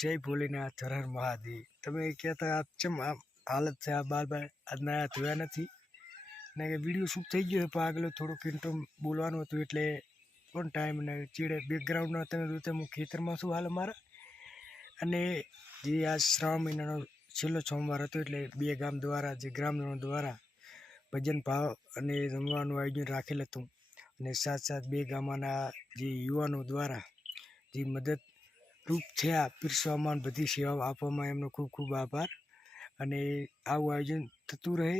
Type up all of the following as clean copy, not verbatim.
जय भोलेनाथ, हर हर महादेव। તમે કહેતા આ ચમ આ હાલત છે, આ બાર આજના ધોયા નથી ને વિડીયો શૂટ થઈ ગયો પણ આગળ થોડુંક ઇન્ટ્રો બોલવાનું હતું એટલે કોણ ટાઈમ ને ચીડે બેકગ્રાઉન્ડમાં તમે જોતા હું ખેતરમાં છું હાલ અમારા. અને જે આ શ્રાવણ મહિનાનો છેલ્લો સોમવાર હતો એટલે બે ગામ દ્વારા જે ગ્રામજનો દ્વારા ભજન ભાવ અને જમવાનું આયોજન રાખેલ હતું. અને સાથ સાથ બે ગામના જે યુવાનો દ્વારા જે મદદરૂપ થયા પીરસવામાં બધી સેવાઓ આપવામાં એમનો ખૂબ ખૂબ આભાર. અને આવું આયોજન થતું રહે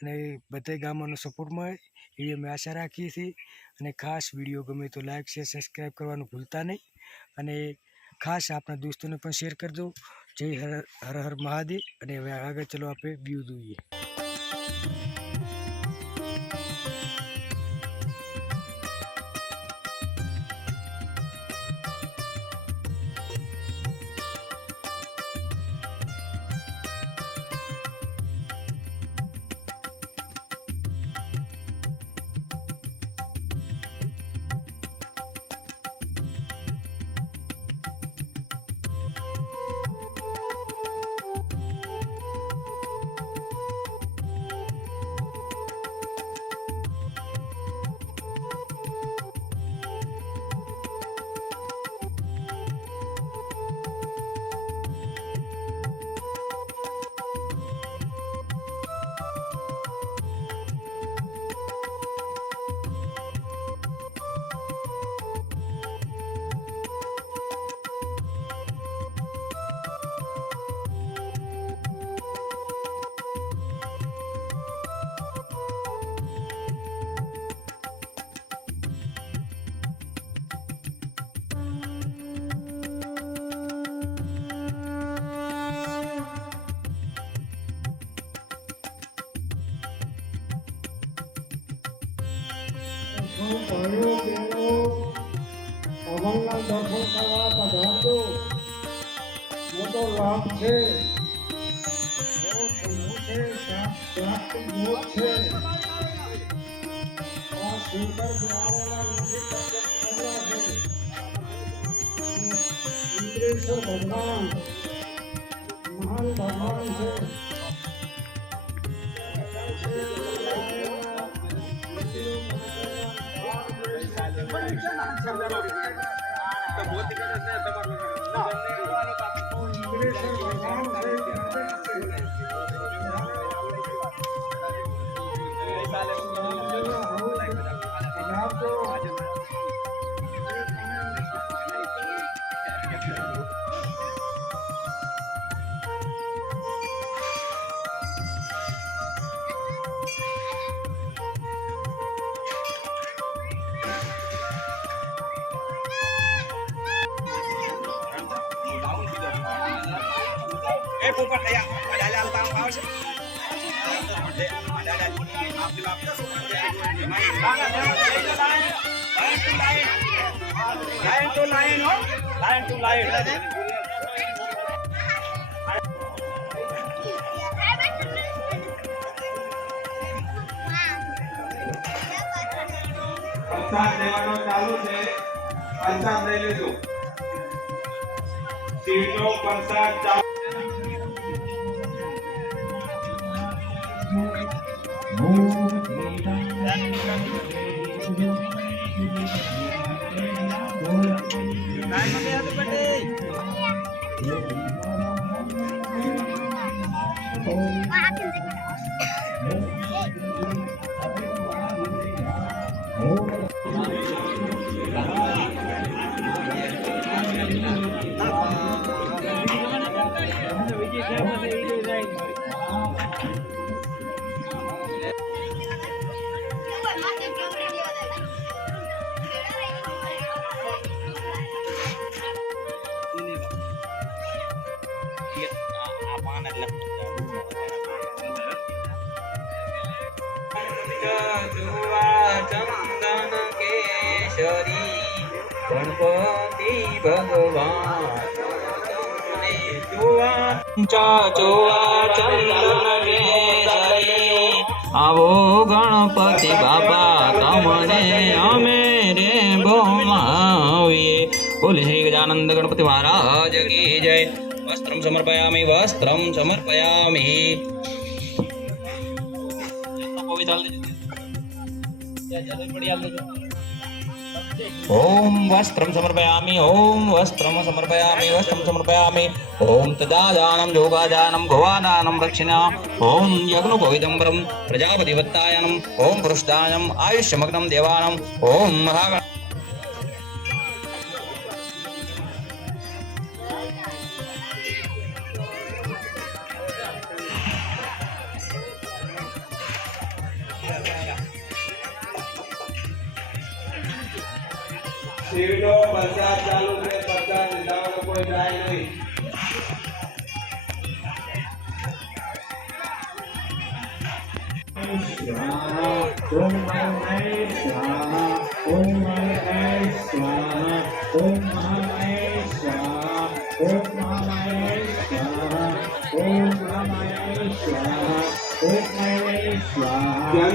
અને બધા ગામોનો સપોર્ટ મળે એવી અમે આશા રાખીએ છીએ. અને ખાસ વિડીયો ગમે તો લાઈક શેર સબસ્ક્રાઈબ કરવાનું ભૂલતા નહીં. અને ખાસ આપણા દોસ્તોને પણ શેર કરજો. જય હર હર મહાદેવ. અને હવે આગળ ચલો આપણે વ્યૂ જોઈએ. દર્શન કરવા પધારજો. મોટો લાભ છે, ભગવાન મહાન ભગવાન છે. પોપટ ada altang paus ada lain to lain પ્રસાદ લેવાનો ચાલુ છે. પ્રસાદ લઈ લેજો. સીટો પ્રસાદ ચાલુ. चंदन केशरी गणपति भगवान चुआ चंदन केशरी आवो गणपति बाबा तमने अमे रे भोमावीए बोले श्री सच्चिदानंद गणपति महाराज की जय। वस्त्रं समर्पयामि, वस्त्रं समर्पयामि। ओम वस्त्रं समर्पयामि, ओम वस्त्रं समर्पयामि, वस्त्रं समर्पयामि। ओम तदादानं योगादानं भवादानं रक्षिणा। ओम यज्ञोपवीतम्बरं प्रजापतिवत्तायनम्। ओम पुरुषदानम् आयुष्यमग्नं देवानम्। ओम महागण શિવનો પ્રસાદ ચાલુ છે, પ્રસાદ લીધાવાનો કોઈ જાય નહીં. स्वाहा ओम महामाय स्वाहा ओम महामाय स्वाहा ओम महामाय स्वाहा ओम महामाय स्वाहा ओम महामाय स्वाहा ओम महामाय स्वाहा ત્યાં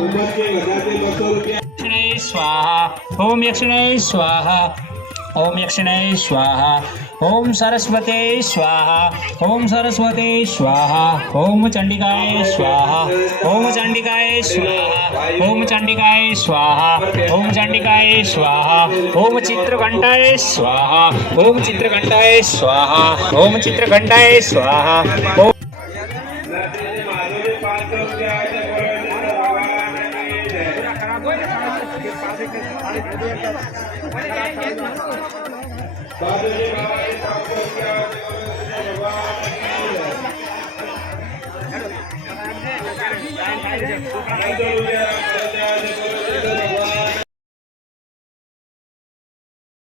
ઉંમર કે વધારે 200 રૂપિયા यक्षिणे स्वाहा। ओम यक्षिणे स्वाहा। ओम यक्षिणे स्वाहा। ओम सरस्वते स्वाहा। ओम सरस्वते स्वाहा। ओम चंडिकाय स्वाहा। ओम चंडिकाय स्वाहा। ओम चंडिकाय स्वाहा। ओम चंडिकाय स्वाहा। ओम चित्रघंटाय स्वाहा। ओम चित्रघंटाय स्वाहा। ओम चित्रघंटाय स्वाहा। ओम નથી માધુરી 500 રૂપિયા છે, બોલો ભગવાન કી જય. માધુરી બાબાની 500 રૂપિયા છે, બોલો ભગવાન કી જય. 500 રૂપિયા છે, બોલો ભગવાન